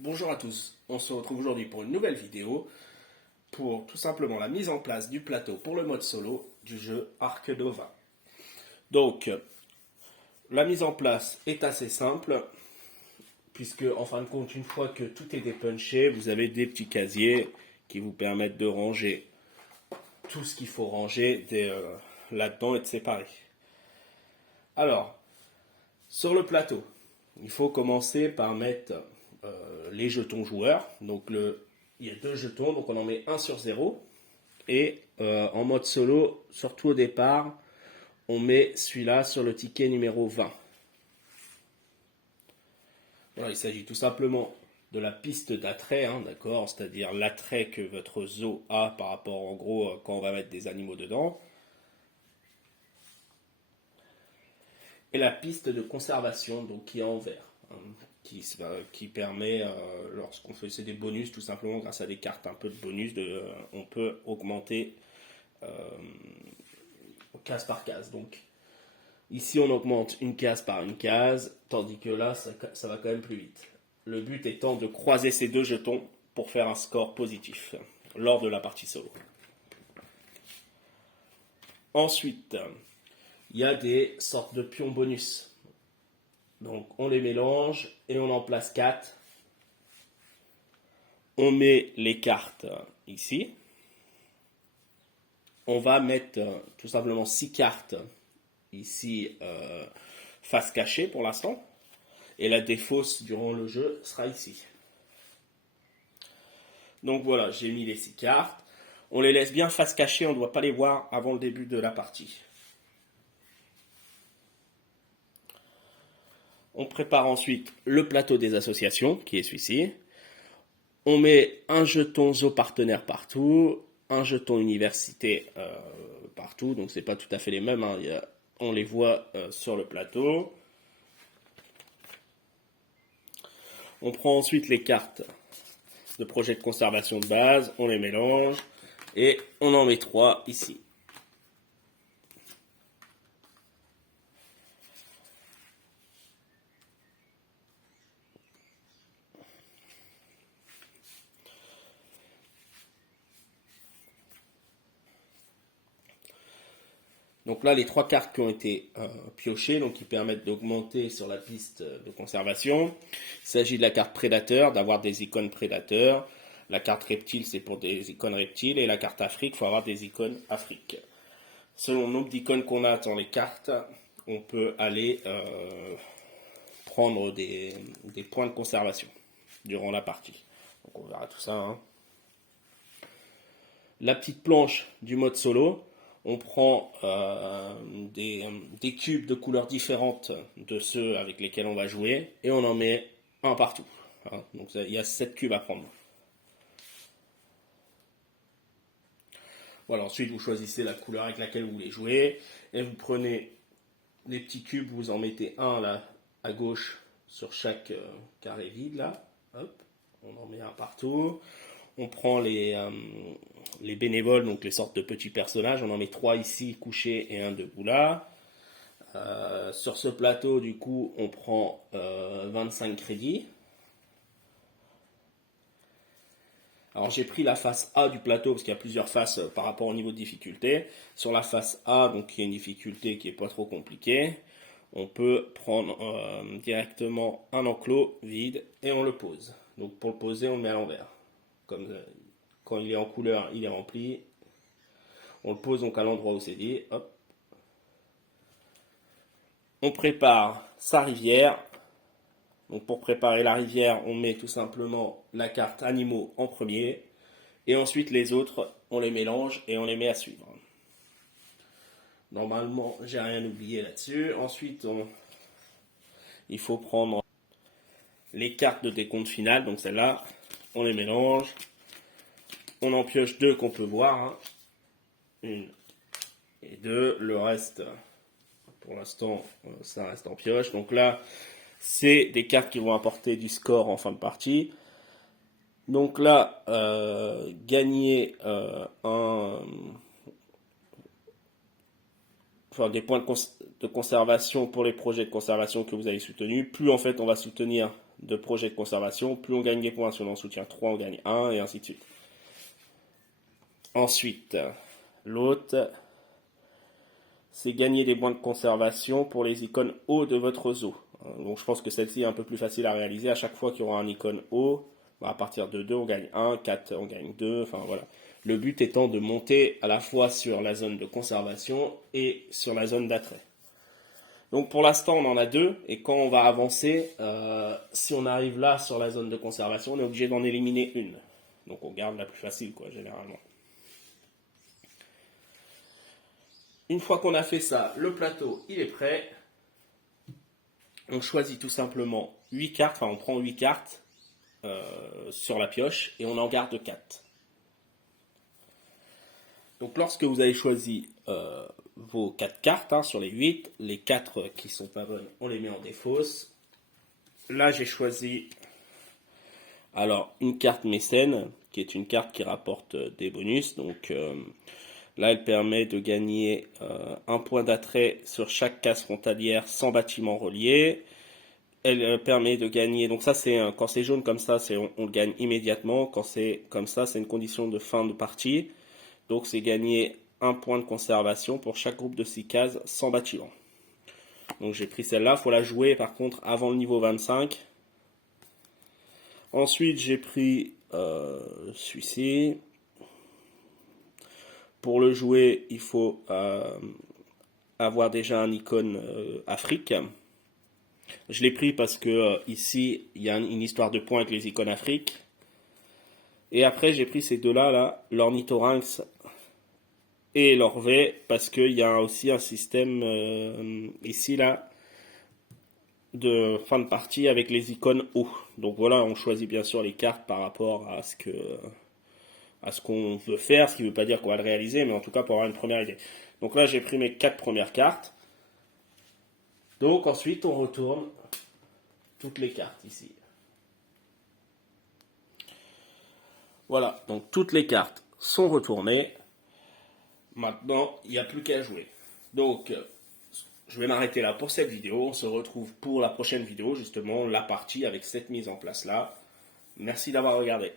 Bonjour à tous, on se retrouve aujourd'hui pour une nouvelle vidéo pour tout simplement la mise en place du plateau pour le mode solo du jeu Ark Nova. Donc, la mise en place est assez simple puisque en fin de compte, une fois que tout est dépunché, vous avez des petits casiers qui vous permettent de ranger tout ce qu'il faut ranger là-dedans et de séparer. Alors, sur le plateau, il faut commencer par mettre les jetons joueurs. Donc il y a deux jetons, donc on en met un sur 0. Et en mode solo, surtout au départ, on met celui-là sur le ticket numéro 20. Voilà, il s'agit tout simplement de la piste d'attrait, hein, d'accord, c'est-à-dire l'attrait que votre zoo a par rapport, en gros, quand on va mettre des animaux dedans. Et la piste de conservation, donc qui est en vert, hein, qui permet, lorsqu'on fait des bonus, tout simplement grâce à des cartes un peu de bonus, on peut augmenter case par case. Donc ici on augmente une case par une case, tandis que là ça va quand même plus vite. Le but étant de croiser ces deux jetons pour faire un score positif lors de la partie solo. Ensuite, il y a des sortes de pions bonus. Donc on les mélange et on en place 4. On met les cartes ici. On va mettre tout simplement 6 cartes ici face cachée pour l'instant. Et la défausse durant le jeu sera ici. Donc voilà, j'ai mis les 6 cartes. On les laisse bien face cachée, on ne doit pas les voir avant le début de la partie. On prépare ensuite le plateau des associations, qui est celui-ci. On met un jeton zoo partenaire partout, un jeton université partout, donc c'est pas tout à fait les mêmes, hein. On les voit sur le plateau. On prend ensuite les cartes de projet de conservation de base, on les mélange et on en met 3 ici. Donc là, les 3 cartes qui ont été piochées, donc qui permettent d'augmenter sur la piste de conservation. Il s'agit de la carte prédateur, d'avoir des icônes prédateurs. La carte reptile, c'est pour des icônes reptiles. Et la carte Afrique, il faut avoir des icônes Afrique. Selon le nombre d'icônes qu'on a dans les cartes, on peut aller prendre des points de conservation durant la partie. Donc on verra tout ça, hein. La petite planche du mode solo, on prend des cubes de couleurs différentes de ceux avec lesquels on va jouer et on en met un partout, hein. Donc il y a 7 cubes à prendre. Voilà, ensuite vous choisissez la couleur avec laquelle vous voulez jouer et vous prenez les petits cubes, vous en mettez un là à gauche sur chaque carré vide là. Hop, on en met un partout. On prend les bénévoles, donc les sortes de petits personnages. On en met 3 ici couchés et un debout là. Sur ce plateau, du coup, on prend 25 crédits. Alors j'ai pris la face A du plateau parce qu'il y a plusieurs faces par rapport au niveau de difficulté. Sur la face A, donc il y a une difficulté qui n'est pas trop compliquée. On peut prendre directement un enclos vide et on le pose. Donc pour le poser, on le met à l'envers. Comme quand il est en couleur, il est rempli. On le pose donc à l'endroit où c'est dit. Hop. On prépare sa rivière. Donc pour préparer la rivière, on met tout simplement la carte animaux en premier. Et ensuite les autres, on les mélange et on les met à suivre. Normalement, j'ai rien oublié là-dessus. Ensuite, il faut prendre les cartes de décompte final. Donc celles-là, on les mélange. On en pioche 2 qu'on peut voir, hein. 1 et 2. Le reste, pour l'instant, ça reste en pioche. Donc là, c'est des cartes qui vont apporter du score en fin de partie. Donc là, gagner des points de conservation pour les projets de conservation que vous avez soutenus. Plus en fait on va soutenir de projet de conservation. Plus on gagne des points, si on en soutient 3, on gagne 1, et ainsi de suite. Ensuite, l'autre, c'est gagner des points de conservation pour les icônes haut de votre zoo. Donc je pense que celle-ci est un peu plus facile à réaliser. À chaque fois qu'il y aura un icône haut, à partir de 2, on gagne 1, 4, on gagne 2, enfin voilà. Le but étant de monter à la fois sur la zone de conservation et sur la zone d'attrait. Donc pour l'instant, on en a 2, et quand on va avancer, si on arrive là sur la zone de conservation, on est obligé d'en éliminer une. Donc on garde la plus facile, quoi, généralement. Une fois qu'on a fait ça, le plateau, il est prêt. On choisit tout simplement 8 cartes, enfin on prend 8 cartes sur la pioche et on en garde 4. Donc lorsque vous avez choisi vos 4 cartes sur les 8, les 4 qui sont pas bonnes, on les met en défausse. Là j'ai choisi alors une carte mécène, qui est une carte qui rapporte des bonus. Donc là elle permet de gagner un point d'attrait sur chaque case frontalière sans bâtiment relié. Elle permet de gagner, donc ça c'est quand c'est jaune comme ça, on le gagne immédiatement. Quand c'est comme ça, c'est une condition de fin de partie. Donc c'est gagner un point de conservation pour chaque groupe de 6 cases sans bâtiment. Donc j'ai pris celle-là, il faut la jouer par contre avant le niveau 25. Ensuite j'ai pris celui-ci. Pour le jouer, il faut avoir déjà un icône Afrique. Je l'ai pris parce que ici, il y a une histoire de points avec les icônes Afrique. Et après, j'ai pris ces deux-là, l'ornithorynx et l'orvet, parce qu'il y a aussi un système ici, là, de fin de partie avec les icônes haut. Donc voilà, on choisit bien sûr les cartes par rapport à ce qu'on veut faire, ce qui ne veut pas dire qu'on va le réaliser, mais en tout cas pour avoir une première idée. Donc là, j'ai pris mes 4 premières cartes. Donc ensuite, on retourne toutes les cartes ici. Voilà, donc toutes les cartes sont retournées. Maintenant, il n'y a plus qu'à jouer. Donc, je vais m'arrêter là pour cette vidéo. On se retrouve pour la prochaine vidéo, justement, la partie avec cette mise en place là. Merci d'avoir regardé.